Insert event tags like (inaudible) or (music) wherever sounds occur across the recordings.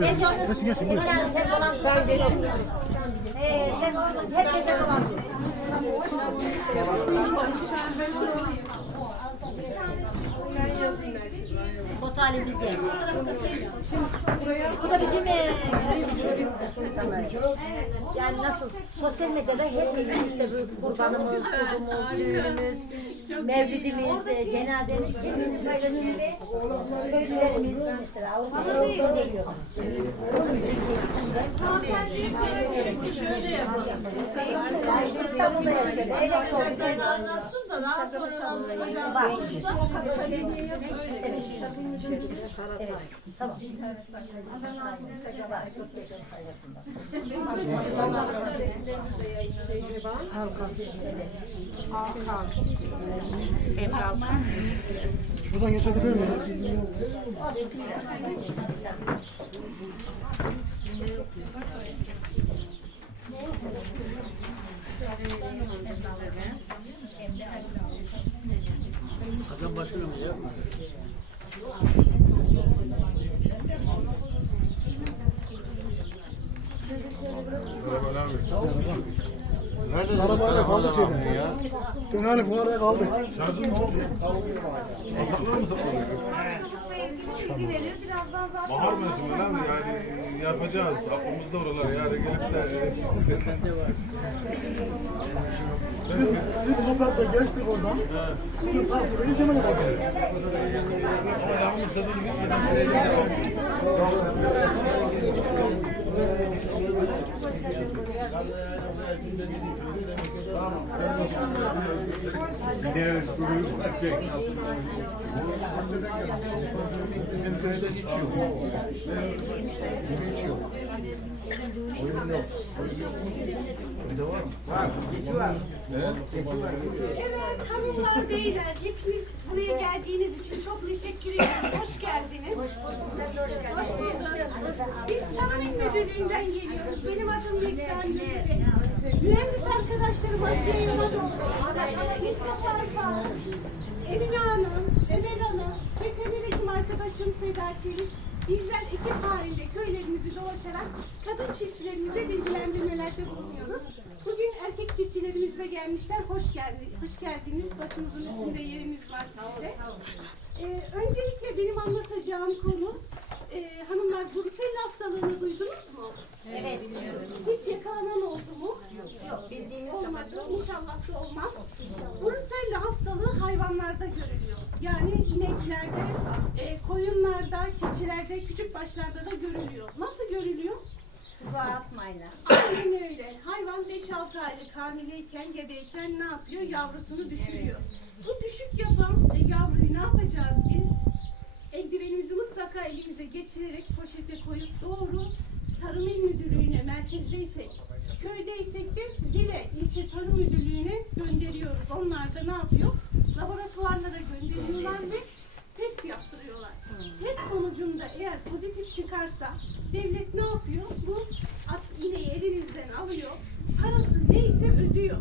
Geç onu. Geçin geçin buyurun. Sen dolan ben geçin. Ee, sen. Herkese dolan. Fotoğrafımız geldi. Bu da bizim e, yani nasıl sosyal medyada her şeyimiz işte bu kurbanımız, kuzumuz, düğünümüz, mevlidimiz, e, cenazemiz hepsini paylaşıyoruz. Köylülerimiz mesela Avrupa'da olsa geliyor. Bunun için şey İstanbul'da yaşıyor. Evet. Anlatsın da daha sonra yansıtacağız. Var. Evet. Evet. Tamam. Var. Şuradan geçebilir miyim? Neredesin? Arabayla kaldık şeyden. ya. Dönerlik bu araya kaldık. Şarjım oldu? Ataklar mı satılıyor? Bahar mevsimi öyle mi? Yani e, yapacağız. Aklımızda oralar. Yani gelip de... Bir nofratta geçtik oradan. Bugün taksiyle geçemedik oradan. Ama yağmur sezonu bitmeden buraya geldik. Bizim köyde hiç yok. Hiç yok. Oyun yok. Bir de var mı? Var. Geçi var. Evet hanımlar beyler hepiniz buraya geldiğiniz için çok teşekkür ederim. Hoş geldiniz. Hoş bulduk. Sen de hoş geldin. Biz Tarım Müdürlüğü'nden geliyoruz. Benim adım Neslihan Yüce. Mühendis arkadaşlarım Asiye Yılmaz Mustafa Arpa, Emine Hanım, Emel Hanım, veteriner hekim arkadaşım Seda Çelik. Bizler ekip halinde köylerimizi dolaşarak kadın çiftçilerimize bilgilendirmelerde bulunuyoruz. Bugün erkek çiftçilerimiz de gelmişler. Hoş geldiniz. Hoş geldiniz. Başımızın üstünde yerimiz var sizde. Ee, öncelikle benim anlatacağım konu e, hanımlar Brusel hastalığını duydunuz mu? Evet, biliyorum. Hiç yakalanan oldu mu? Yok, bildiğimiz Olmadı. İnşallah da olmaz. Brusella hastalığı hayvanlarda görülüyor. Yani ineklerde, e, koyunlarda, keçilerde, küçük başlarda da görülüyor. Nasıl görülüyor? Atmayın. Aynen öyle. Hayvan 5-6 aylık hamileyken, gebeyken ne yapıyor? Yavrusunu düşürüyor. Bu düşük yapan e, yavruyu ne yapacağız biz? Eldivenimizi mutlaka elimize geçirerek poşete koyup doğru Tarım İl Müdürlüğü'ne merkezdeysek, köydeysek de Zile ilçe Tarım Müdürlüğü'ne gönderiyoruz. Onlar da ne yapıyor? Laboratuvarlara gönderiyorlar ve test yaptırıyorlar. Test sonucunda eğer pozitif çıkarsa devlet ne yapıyor? Bu at ineği elinizden alıyor. Parası neyse ödüyor.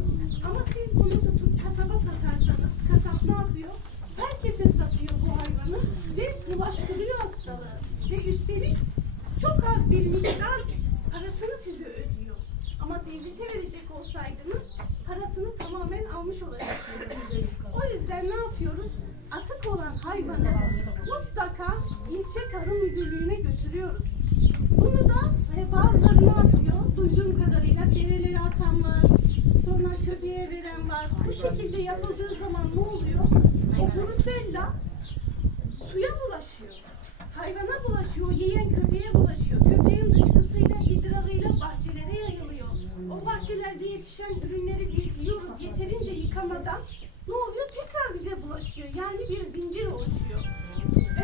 Ama siz bunu tutup kasaba satarsanız kasap ne yapıyor? Herkese satıyor bu hayvanı ve bulaştırıyor hastalığı. Ve üstelik çok az bir miktar parasını size ödüyor. Ama devlete verecek olsaydınız parasını tamamen almış olacaktınız. (laughs) O yüzden ne yapıyoruz? Atık olan hayvanı mutlaka ilçe tarım müdürlüğüne götürüyoruz. Bunu da e, bazıları ne yapıyor? Duyduğum kadarıyla derelere atan var, sonra köpeğe veren var. Bu şekilde yapıldığı zaman ne oluyor? O brusella suya bulaşıyor. Hayvana bulaşıyor, yiyen köpeğe bulaşıyor. Köpeğin dışkısıyla, idrarıyla bahçelere yayılıyor. O bahçelerde yetişen ürünleri biz yiyoruz yeterince yıkamadan ne oluyor? Tekrar bize bulaşıyor. Yani bir zincir oluşuyor.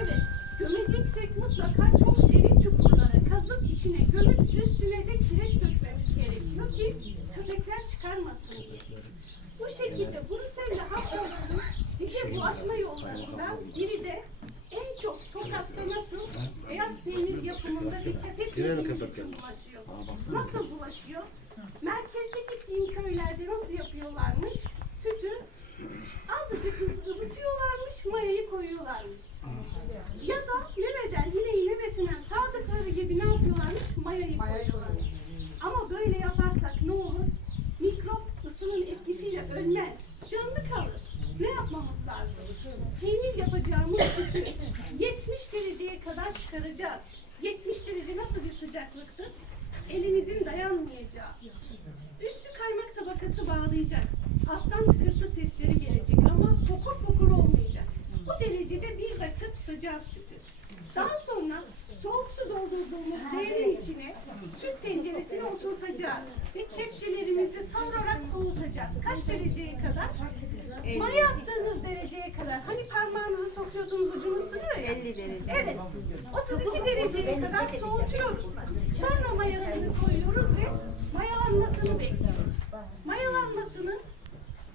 Evet, gömeceksek mutlaka çok derin çukurlara kazıp içine gömüp üstüne de kireç dökmemiz gerekiyor ki köpekler çıkarmasın diye. Bu şekilde Brusella hastalığının bize bulaşma yollarından biri de en çok Tokat'ta nasıl beyaz peynir yapımında dikkat etmediğimiz için bulaşıyor. Nasıl bulaşıyor? Merkezde gittiğim köylerde nasıl yapıyorlarmış? Sütü azıcık ısıtıyorlarmış, mayayı koyuyorlarmış. Ya da memeden, ineği memesinden sağdıkları gibi ne yapıyorlarmış? Mayayı koyuyorlarmış. Ama böyle yaparsak ne olur? Mikrop ısının etkisiyle ölmez. Canlı kalır. Ne yapmamız lazım? Peynir yapacağımız sütü 70 dereceye kadar çıkaracağız. 70 derece nasıl bir sıcaklıktır? Elinizin dayanmayacağı. Üstü kaymak tabakası bağlayacak. Alttan tıkırtı sesleri gelecek ama fokur fokur olmayacak. Bu derecede bir dakika tutacağız sütü. Daha sonra soğuk su doldurduğumuz devrin içine süt tenceresini oturtacağız. Ve kepçelerimizi savurarak soğutacağız. Kaç dereceye kadar? Maya attığınız dereceye kadar. Hani parmağınızı sokuyordunuz ucunu sürüyor ya. 50 derece. Evet. 32 dereceye kadar soğutuyoruz. Sonra mayasını koyuyoruz ve mayalanmasını bekliyoruz. Mayalanmasını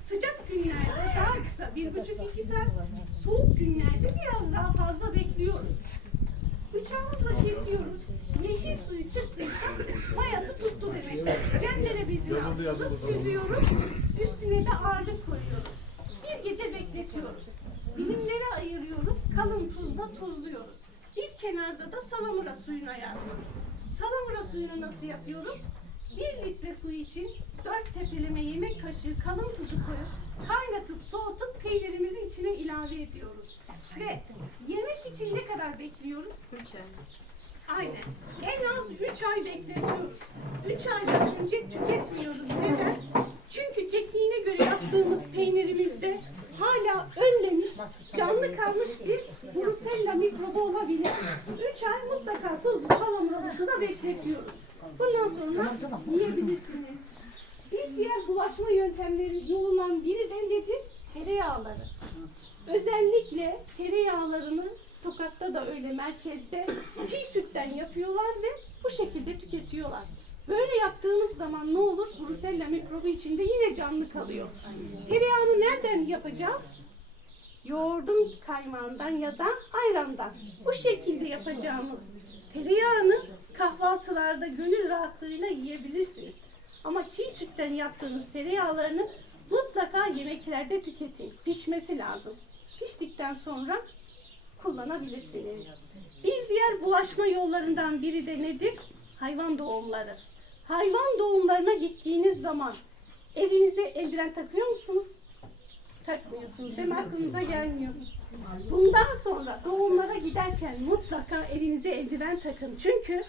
sıcak günlerde daha kısa, bir buçuk iki saat, günlerde biraz daha fazla bekliyoruz. Bıçağımızla kesiyoruz. Yeşil suyu çıktıysa mayası tuttu demek. Cemlere bir süzüyoruz. Üstüne de ağırlık koyuyoruz. Bir gece bekletiyoruz. Dilimlere ayırıyoruz. Kalın tuzla tuzluyoruz. Bir kenarda da salamura suyunu ayarlıyoruz. Salamura suyunu nasıl yapıyoruz? Bir litre su için dört tepeleme yemek kaşığı kalın tuzu koyup kaynatıp soğutup peynirimizin içine ilave ediyoruz. Ve yemek için ne kadar bekliyoruz? Üç ay. Aynen. En az 3 ay bekletiyoruz. 3 aydan önce tüketmiyoruz. Neden? Çünkü tekniğine göre yaptığımız peynirimizde hala önlemiş, canlı kalmış bir Brusella mikrobu olabilir. 3 ay mutlaka tuzlu salamurasında bekletiyoruz. Bundan sonra yiyebilirsiniz. Bulaşma yöntemleri yolundan biri de nedir? Tereyağları. Özellikle tereyağlarını Tokat'ta da öyle merkezde çiğ sütten yapıyorlar ve bu şekilde tüketiyorlar. Böyle yaptığımız zaman ne olur? Brusella mikrobu içinde yine canlı kalıyor. Tereyağını nereden yapacağız? Yoğurdun kaymağından ya da ayrandan. Bu şekilde yapacağımız tereyağını kahvaltılarda gönül rahatlığıyla yiyebilirsiniz. Ama çiğ sütten yaptığınız tereyağlarını mutlaka yemeklerde tüketin. Pişmesi lazım. Piştikten sonra kullanabilirsiniz. Bir diğer bulaşma yollarından biri de nedir? Hayvan doğumları. Hayvan doğumlarına gittiğiniz zaman evinize eldiven takıyor musunuz? Takmıyorsunuz değil mi? Aklınıza gelmiyor. Bundan sonra doğumlara giderken mutlaka elinize eldiven takın. Çünkü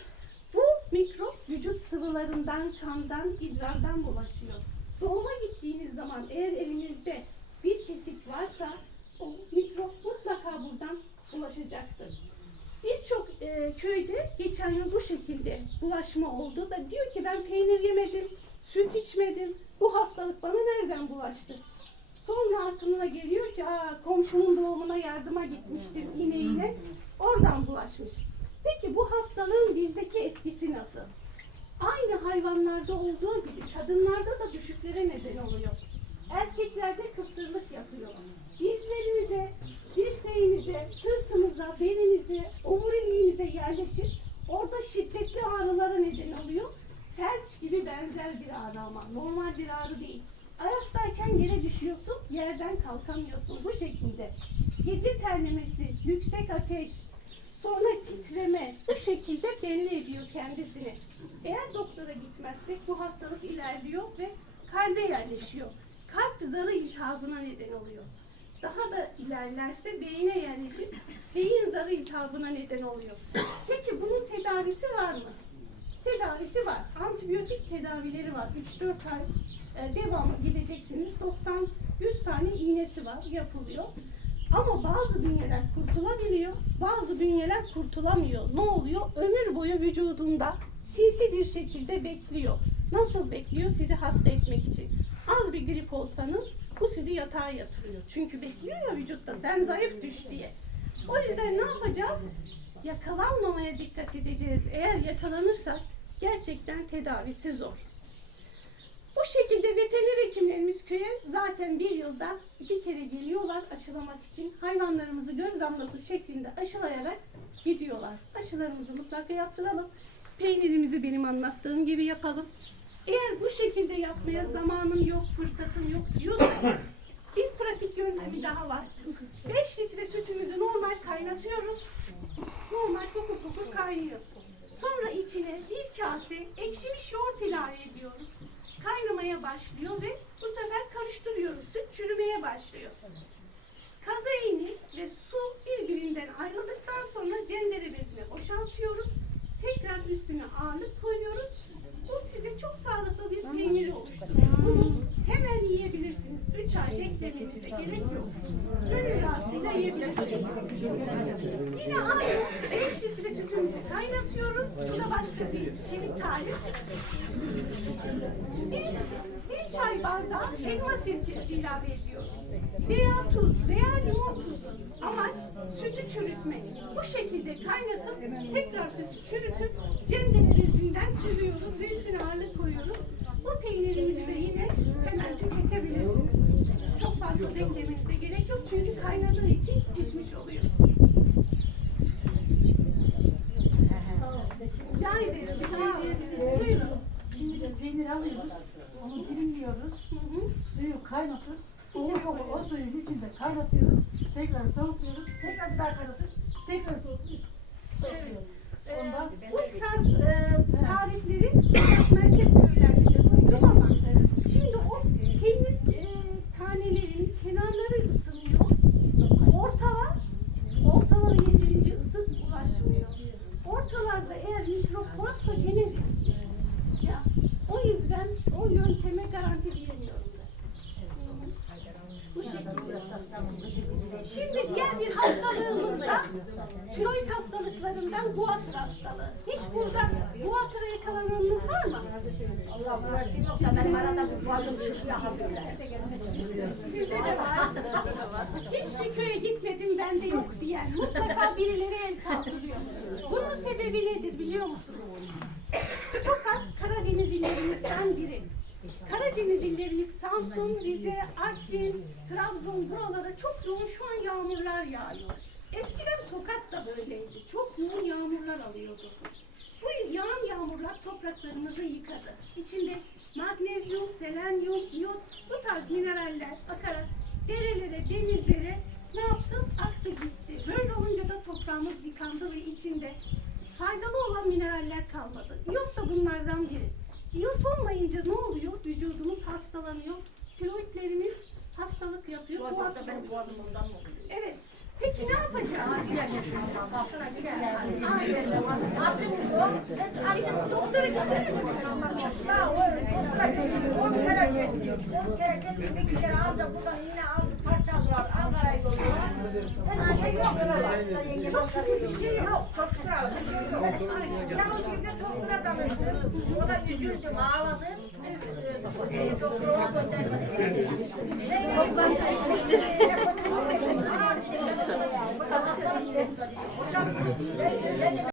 mikrop vücut sıvılarından, kandan, idrardan bulaşıyor. Doğuma gittiğiniz zaman eğer elinizde bir kesik varsa o mikrop mutlaka buradan bulaşacaktır. Birçok e, köyde geçen yıl bu şekilde bulaşma oldu da diyor ki ben peynir yemedim, süt içmedim. Bu hastalık bana nereden bulaştı? Sonra aklına geliyor ki Aa, komşunun doğumuna yardıma gitmiştir ineğine. Oradan bulaşmış. Peki bu hastalığın bizdeki etkisi nasıl? Aynı hayvanlarda olduğu gibi kadınlarda da düşüklere neden oluyor. Erkeklerde kısırlık yapıyor. Dizlerimize, dirseğimize, sırtımıza, belimize, omuriliğimize yerleşir. Orada şiddetli ağrılara neden oluyor. Felç gibi benzer bir ağrı ama normal bir ağrı değil. Ayaktayken yere düşüyorsun, yerden kalkamıyorsun bu şekilde. Gece terlemesi, yüksek ateş, sonra titreme bu şekilde belli ediyor kendisini. Eğer doktora gitmezsek bu hastalık ilerliyor ve kalbe yerleşiyor. Kalp zarı iltihabına neden oluyor. Daha da ilerlerse beyine yerleşip beyin zarı iltihabına neden oluyor. Peki bunun tedavisi var mı? Tedavisi var. Antibiyotik tedavileri var. 3-4 ay e, devamlı gideceksiniz. 90-100 tane iğnesi var, yapılıyor. Ama bazı bünyeler kurtulabiliyor, bazı bünyeler kurtulamıyor. Ne oluyor? Ömür boyu vücudunda sinsi bir şekilde bekliyor. Nasıl bekliyor? Sizi hasta etmek için. Az bir grip olsanız bu sizi yatağa yatırıyor. Çünkü bekliyor ya vücutta sen zayıf düş diye. O yüzden ne yapacağız? Yakalanmamaya dikkat edeceğiz. Eğer yakalanırsak gerçekten tedavisi zor. Bu şekilde veteriner hekimlerimiz köye zaten bir yılda iki kere geliyorlar aşılamak için. Hayvanlarımızı göz damlası şeklinde aşılayarak gidiyorlar. Aşılarımızı mutlaka yaptıralım. Peynirimizi benim anlattığım gibi yapalım. Eğer bu şekilde yapmaya zamanım yok, fırsatım yok diyorsanız (clears throat) bir pratik yöntemi daha var. 5 litre sütümüzü normal kaynatıyoruz. Normal fokur fokur kaynıyor. içine bir kase ekşimiş yoğurt ilave ediyoruz. Kaynamaya başlıyor ve bu sefer karıştırıyoruz. Süt çürümeye başlıyor. Kazayini ve su birbirinden ayrıldıktan sonra cendere bezine boşaltıyoruz. Tekrar üstüne ağırlık koyuyoruz. Bu size çok sağlıklı bir peynir oluşturuyor. Bunu hemen yiyebilirsiniz. 3 ay beklemenize gerek yok. Gönül rahatlığıyla yiyebilirsiniz. Yine aynı 5 litre sütümüzü kaynatıyoruz. Bu da başka bir çelik tarif. Bir, bir çay bardağı elma sirkesi ilave ediyoruz. Veya tuz veya limon tuzu. Amaç sütü çürütmek. Bu şekilde kaynatıp tekrar sütü çürütüp cemdelerimizden süzüyoruz ve üstüne ağırlık koyuyoruz. Bu peynirimizi de yine hemen tüketebilirsiniz. Beklemenize gerek yok çünkü kaynadığı için pişmiş oluyor. Rica ederim. Bir şey diyebilirim. Buyurun. Şimdi biz peynir alıyoruz, onu dilimliyoruz, suyu kaynatıp, o, o, o suyun içinde kaynatıyoruz, tekrar soğutuyoruz, tekrar bir daha kaynatıp, tekrar soğutuyoruz. soğutuyoruz. Ondan Bu tarz e, tarifleri merkez köylerde de duydum ama şimdi o peynir e, tanelerinin kenarları ısınıyor. Ortalar, ortalara yeterince ısı ulaşmıyor. Ortalarda eğer mikrop varsa gene. Ya, o yüzden o yönteme garanti diyemiyorum ben. Bu şekilde. Şimdi diğer bir hastalığımız da tiroid hastalıklarından guatr hastalığı. Hiç burada guatr'a yakalananınız var mı? De. Hiçbir köye gitmedim bende yok diyen mutlaka birileri el kaldırıyor. Bunun sebebi nedir biliyor musunuz? Tokat Karadeniz illerimizden biri. Karadeniz illerimiz Samsun, Rize, Artvin, Trabzon buralara çok yoğun şu an yağmurlar yağıyor. Eskiden Tokat da böyleydi. Çok yoğun yağmurlar alıyordu. Bu yağan yağmurlar topraklarımızı yıkadı. İçinde magnezyum, selenyum, iyot bu tarz mineraller akarak derelere, denizlere ne yaptı? Aktı gitti. Böyle olunca da toprağımız yıkandı ve içinde faydalı olan mineraller kalmadı. İyot da bunlardan biri. İyot olmayınca ne oluyor? Vücudumuz hastalanıyor. Tiroidlerimiz hastalık yapıyor. Bu arada benim boğazım ondan mı oluyor? Evet. Peki ne yapacağız? Aynen. Doktora gidelim? Ya o doktora gittik, on kere gittik. On kere gittik, bir kere aldı, buradan iğne aldı, parçaladılar, Ankara'ya yolluyorlar. Hiçbir şey yok. Çok şükür bir şey yok. Çok şükür abi, bir şey yok. Ben o gün de doktora danıştım. O da üzüldüm, ağladım. Doktora göndermedi. Toplantı bitmiştir. (laughs) ジャンプのビーズでいけるんじゃない?